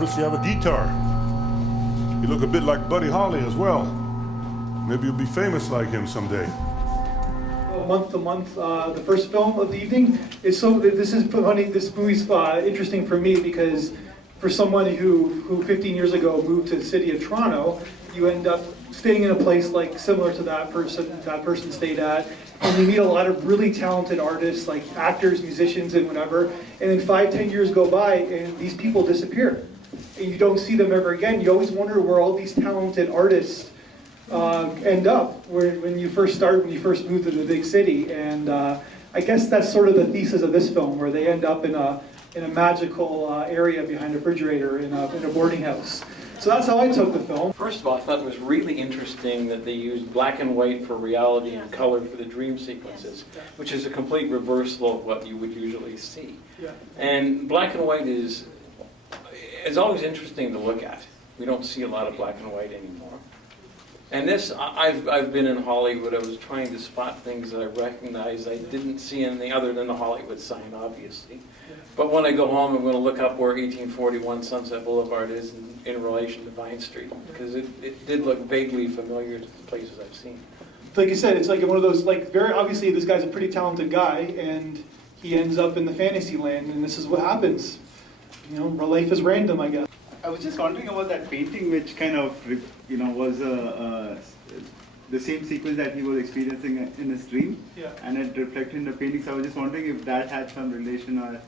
notice you have a guitar. You look a bit like Buddy Holly as well. Maybe you'll be famous like him someday. Month to month, the first film of the evening is so. This is funny. This movie's interesting for me because for someone who 15 years ago moved to the city of Toronto, you end up staying in a place like similar to that person stayed at, and you meet a lot of really talented artists, like actors, musicians, and whatever. And then 5-10 years go by, and these people disappear, and you don't see them ever again. You always wonder where all these talented artists end up when you first move to the big city. And I guess that's sort of the thesis of this film, where they end up in a magical area behind a refrigerator in a boarding house. So that's how I took the film. First of all, I thought it was really interesting that they used black and white for reality and color for the dream sequences, which is a complete reversal of what you would usually see. Yeah. And black and white is always interesting to look at. We don't see a lot of black and white anymore. And this, I've been in Hollywood. I was trying to spot things that I recognized. I didn't see anything other than the Hollywood sign, obviously. But when I go home, I'm going to look up where 1841 Sunset Boulevard is in relation to Vine Street, because it did look vaguely familiar to the places I've seen. Like you said, it's like one of those, like, very obviously this guy's a pretty talented guy, and he ends up in the fantasy land, and this is what happens. You know, life is random, I guess. I was just wondering about that painting, which kind of, was the same sequence that he was experiencing in his dream, Yeah. and it reflected in the painting. So I was just wondering if that had some relation, or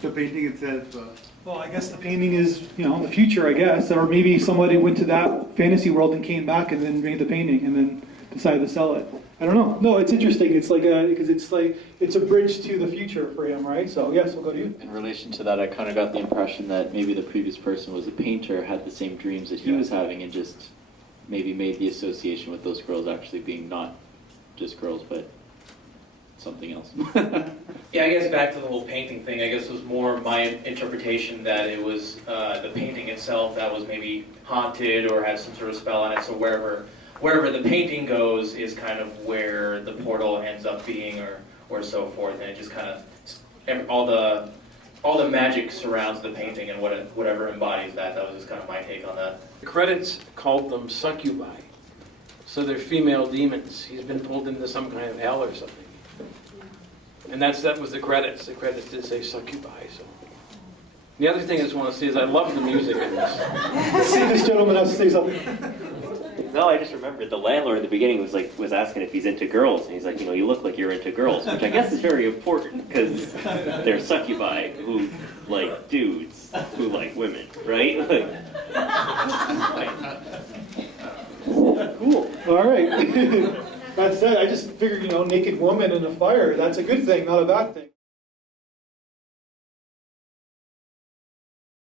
the painting itself. Well, I guess the painting is, the future, I guess. Or maybe somebody went to that fantasy world and came back and then made the painting and then decided to sell it. I don't know. No, it's interesting. It's because it's a bridge to the future for him, right? So yes, we'll go to you. In relation to that, I kind of got the impression that maybe the previous person was a painter, had the same dreams that he was having, and just maybe made the association with those girls actually being not just girls, but something else. Yeah, I guess back to the whole painting thing, I guess was more my interpretation that it was the painting itself that was maybe haunted or had some sort of spell on it, so wherever the painting goes is kind of where the portal ends up being, or so forth, and it just kind of, all the magic surrounds the painting and whatever embodies that. That was just kind of my take on that. The credits called them succubi, so they're female demons. He's been pulled into some kind of hell or something. And that was the credits. The credits did say succubi. So the other thing I just want to say is I love the music in this. See, this gentleman has to say something. No, I just remembered the landlord at the beginning was asking if he's into girls, and he's like, you look like you're into girls, which I guess is very important because they're succubi who like dudes who like women, right? Cool. All right. That's it. I just figured, naked woman in a fire. That's a good thing, not a bad thing.